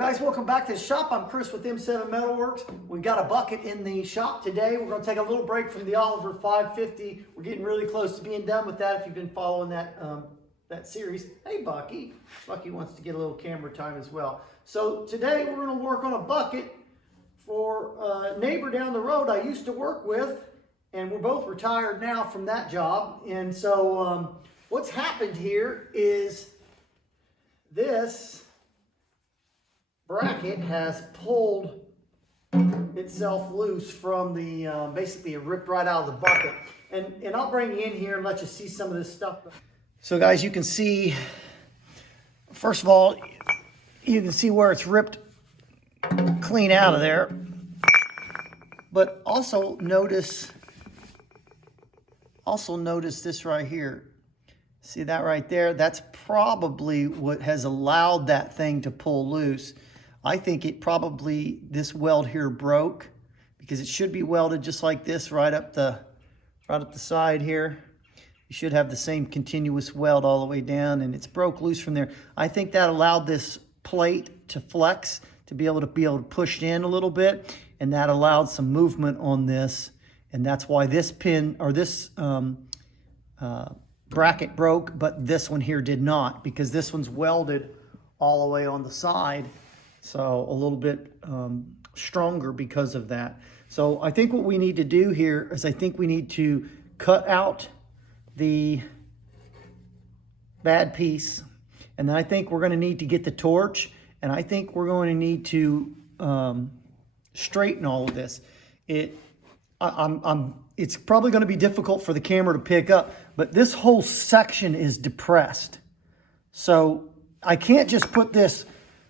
Guys, welcome back to the shop. I'm Chris with M7 Metalworks. We've got a bucket in the shop today. We're going to take a little break from the Oliver 550. We're getting really close to being done with that if you've been following that that series. Hey, Bucky. Bucky wants to get a little camera time as well. So today we're going to work on a bucket for a neighbor down the road I used to work with, and we're both retired now from that job. And so what's happened here is this bracket has pulled itself loose from the, basically it ripped right out of the bucket. And I'll bring you in here and let you see some of this stuff. So guys, you can see, first of all, you can see where it's ripped clean out of there. But also notice this right here. See that right there? That's probably what has allowed that thing to pull loose. I think it probably, this weld here broke, because it should be welded just like this right up the side here. You should have the same continuous weld all the way down, and it's broke loose from there. I think that allowed this plate to flex, to be able to push in a little bit, and that allowed some movement on this, and that's why this pin, or this bracket broke, but this one here did not, because this one's welded all the way on the side. So a little bit stronger because of that. So I think what we need to do here is I think we need to cut out the bad piece. And then I think we're going to need to get the torch. And I think we're going to need to straighten all of this. It's probably going to be difficult for the camera to pick up, but this whole section is depressed. So I can't just put this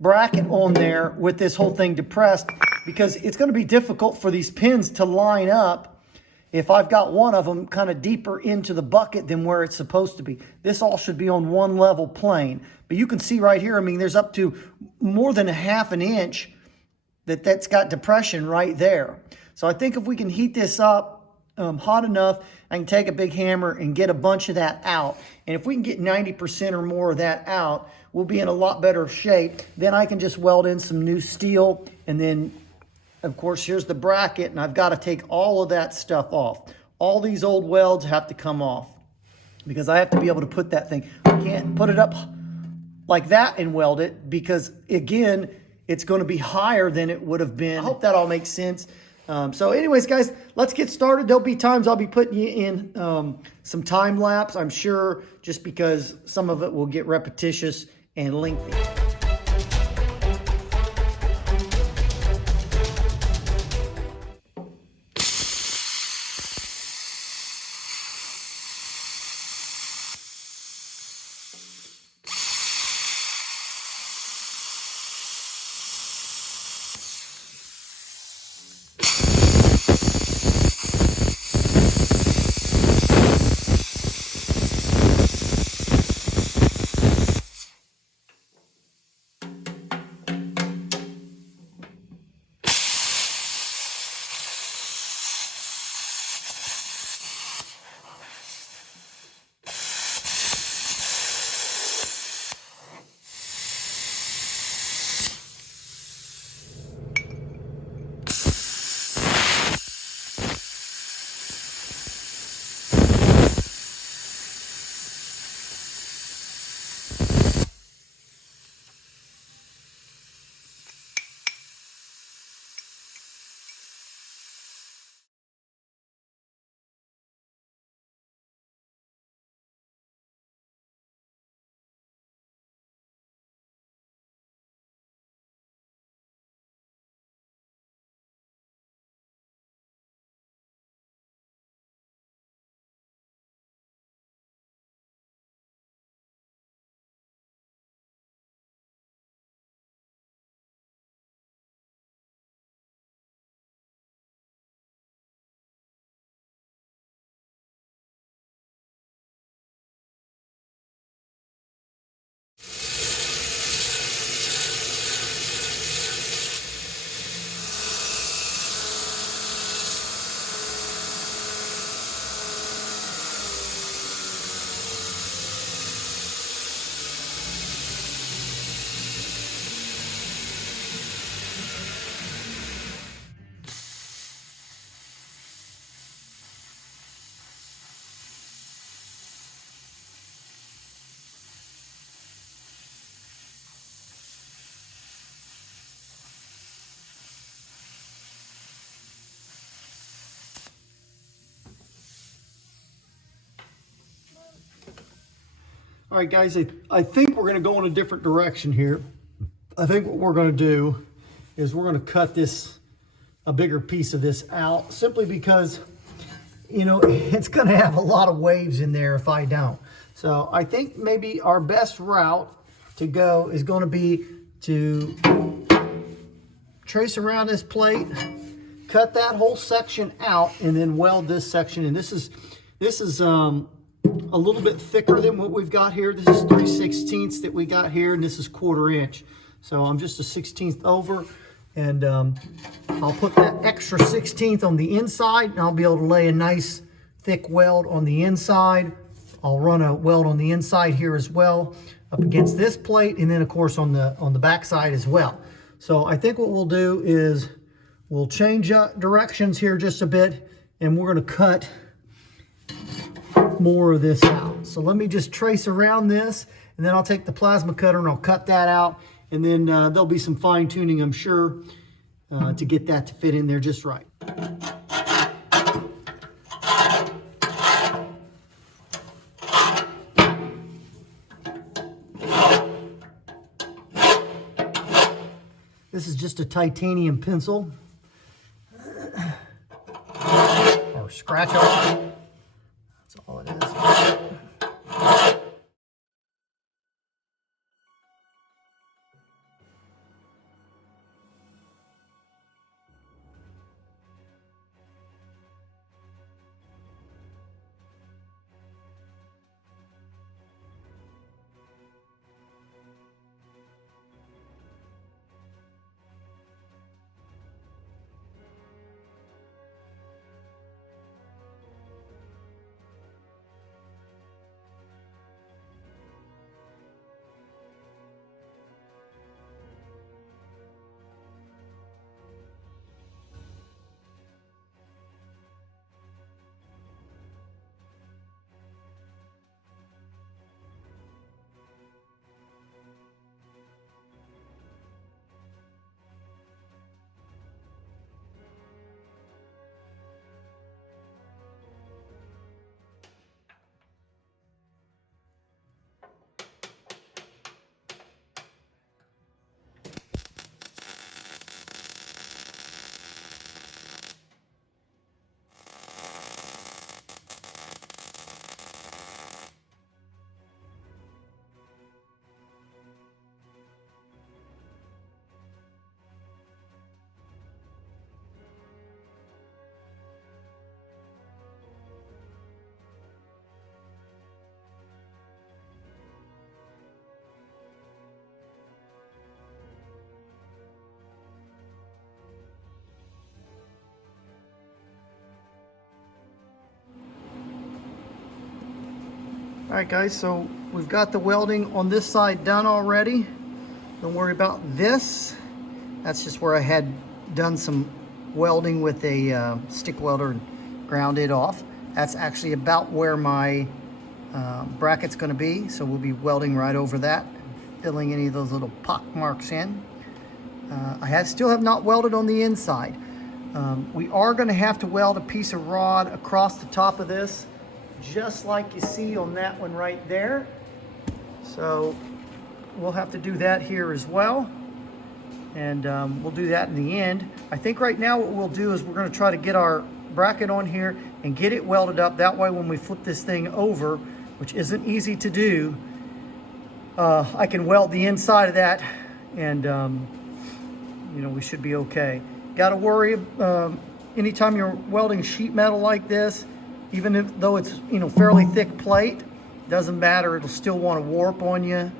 bracket on there with this whole thing depressed, because it's going to be difficult for these pins to line up if I've got one of them kind of deeper into the bucket than where it's supposed to be. This all should be on one level plane. But you can see right here, I mean, there's up to more than a ½ an inch that's got depression right there. So I think if we can heat this up hot enough, I can take a big hammer and get a bunch of that out. And if we can get 90% or more of that out, we'll be in a lot better shape. Then I can just weld in some new steel. And then, of course, here's the bracket, and I've got to take all of that stuff off. All these old welds have to come off, because I have to be able to put that thing. I can't put it up like that and weld it, because, again, it's going to be higher than it would have been. I hope that all makes sense. So anyways, guys, let's get started. There'll be times I'll be putting you in some time lapse, I'm sure, just because some of it will get repetitious and lengthy. All right, guys, I think we're going to go in a different direction here. I think what we're going to do is we're going to cut a bigger piece of this out, simply because, you know, it's going to have a lot of waves in there if I don't. So I think maybe our best route to go is going to be to trace around this plate, cut that whole section out, and then weld this section. And this is a little bit thicker than what we've got here. This is 3/16 that we got here, and this is 1/4 inch. So I'm just a 1/16 over, and I'll put that extra 1/16 on the inside, and I'll be able to lay a nice thick weld on the inside. I'll run a weld on the inside here as well, up against this plate, and then of course on the back side as well. So I think what we'll do is we'll change up directions here just a bit, and we're going to cut more of this out. So let me just trace around this, and then I'll take the plasma cutter and I'll cut that out, and then there'll be some fine tuning, I'm sure, to get that to fit in there just right. This is just a titanium pencil or scratch off. That's all it is. All right, guys, so we've got the welding on this side done already. Don't worry about this. That's just where I had done some welding with a stick welder and ground it off. That's actually about where my bracket's going to be, so we'll be welding right over that, filling any of those little pock marks in. I still have not welded on the inside. We are going to have to weld a piece of rod across the top of this, just like you see on that one right there. So we'll have to do that here as well, and we'll do that in the end. I think right now what we'll do is we're going to try to get our bracket on here and get it welded up. That way when we flip this thing over, which isn't easy to do, I can weld the inside of that, and you know, we should be okay. Got to worry anytime you're welding sheet metal like this, even though it's, you know, fairly thick plate, doesn't matter, it'll still want to warp on you.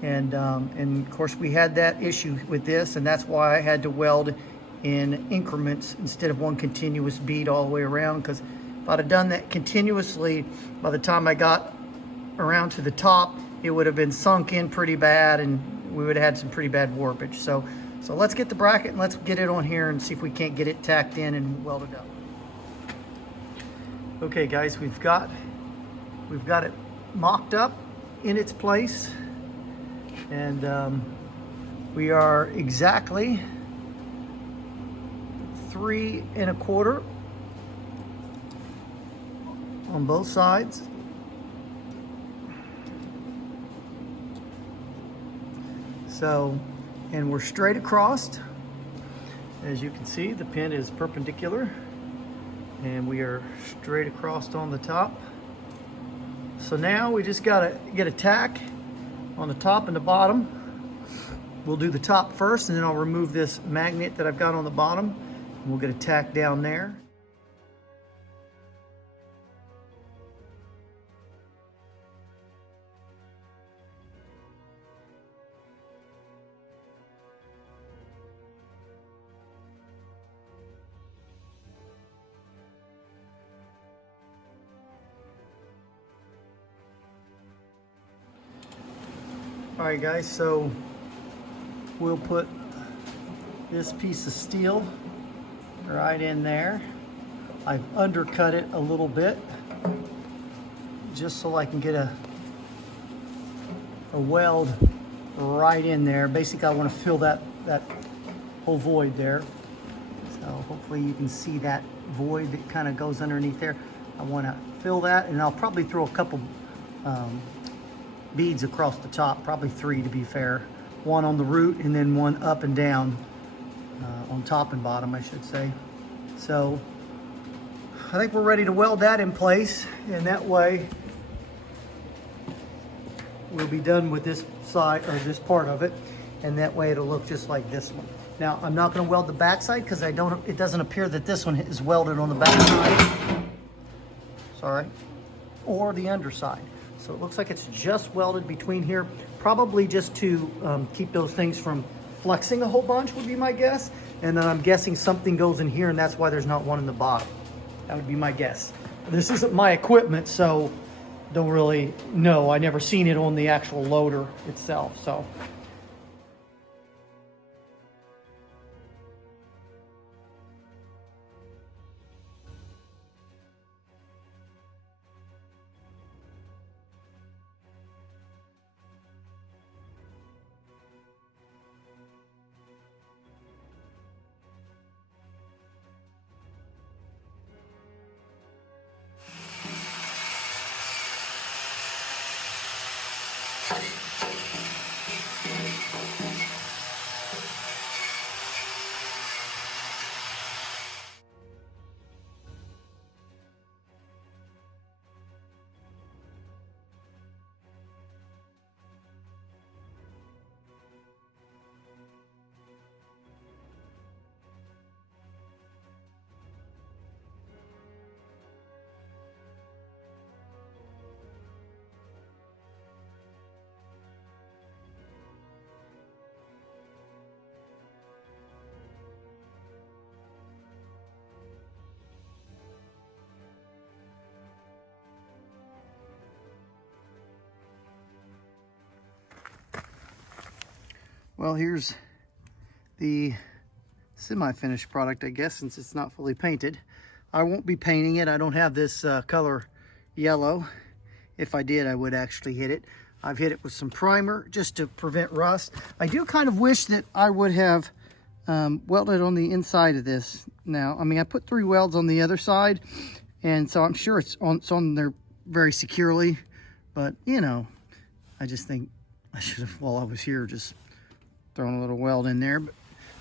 And of course we had that issue with this, and that's why I had to weld in increments instead of one continuous bead all the way around, because if I'd have done that continuously, by the time I got around to the top, it would have been sunk in pretty bad, and we would have had some pretty bad warpage. So let's get the bracket and let's get it on here and see if we can't get it tacked in and welded up. Okay, guys, we've got it mocked up in its place, and we are exactly 3 1/4 on both sides. So, and we're straight across. As you can see, the pin is perpendicular and we are straight across on the top. So now we just gotta get a tack on the top and the bottom. We'll do the top first, and then I'll remove this magnet that I've got on the bottom, and we'll get a tack down there. All right, guys, so we'll put this piece of steel right in there. I've undercut it a little bit just so I can get a weld right in there. Basically, I want to fill that whole void there. So hopefully you can see that void that kind of goes underneath there. I want to fill that, and I'll probably throw a couple beads across the top, probably 3 to be fair. One on the root and then one up and down on top and bottom, I should say. So I think we're ready to weld that in place, and that way we'll be done with this side, or this part of it, and that way it'll look just like this one. Now I'm not going to weld the back side because it doesn't appear that this one is welded on the back side. Sorry. Or the underside. So it looks like it's just welded between here, probably just to keep those things from flexing a whole bunch would be my guess. And then I'm guessing something goes in here, and that's why there's not one in the bottom. That would be my guess. This isn't my equipment, so don't really know. I never seen it on the actual loader itself, so. Well, here's the semi-finished product, I guess, since it's not fully painted. I won't be painting it. I don't have this color yellow. If I did, I would actually hit it. I've hit it with some primer just to prevent rust. I do kind of wish that I would have welded on the inside of this. Now, I mean, I put 3 welds on the other side, and so I'm sure it's on there very securely. But, you know, I just think I should have, while I was here, just thrown a little weld in there, but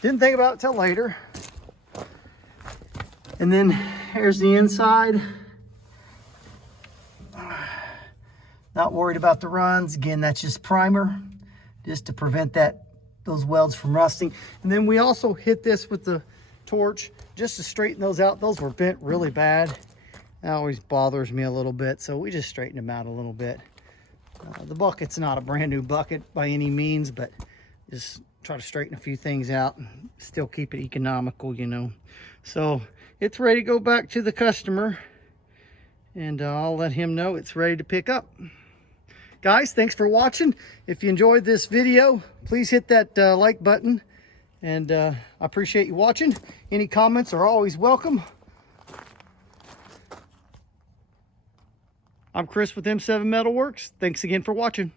didn't think about it till later. And then here's the inside. Not worried about the runs. Again, that's just primer, just to prevent those welds from rusting. And then we also hit this with the torch just to straighten those out. Those were bent really bad. That always bothers me a little bit, so we just straighten them out a little bit. The bucket's not a brand new bucket by any means, but just try to straighten a few things out and still keep it economical, you know. So it's ready to go back to the customer, and I'll let him know it's ready to pick up. Guys, thanks for watching. If you enjoyed this video, please hit that like button, and I appreciate you watching. Any comments are always welcome. I'm Chris with M7 Metalworks. Thanks again for watching.